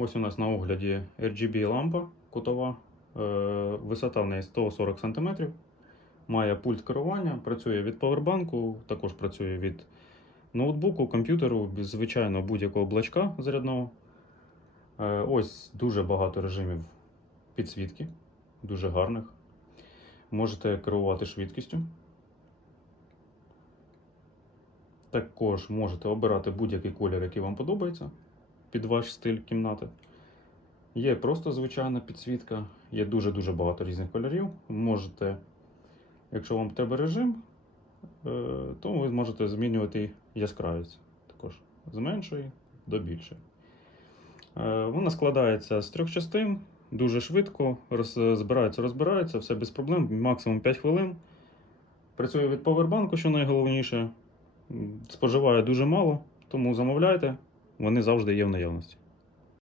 Ось у нас на огляді RGB лампа кутова. Е, Висота в неї 140 см. Має пульт керування, працює від повербанку, також працює від ноутбуку, комп'ютеру, звичайно, будь-якого блачка зарядного. Е, Ось дуже багато режимів підсвітки, дуже гарних. Можете керувати швидкістю. Також можете обирати будь-який колір, який вам подобається під ваш стиль кімнати. Є просто звичайна підсвітка, є дуже-дуже багато різних кольорів. Можете, якщо вам треба режим, е, то ви зможете змінювати яскравість також з меншої до більшої. Е, Вона складається з трьох частин, дуже швидко, збирається, розбирається, все без проблем, максимум 5 хвилин. Працює від повербанку, що найголовніше. Споживає дуже мало, тому замовляйте, вони завжди є в наявності.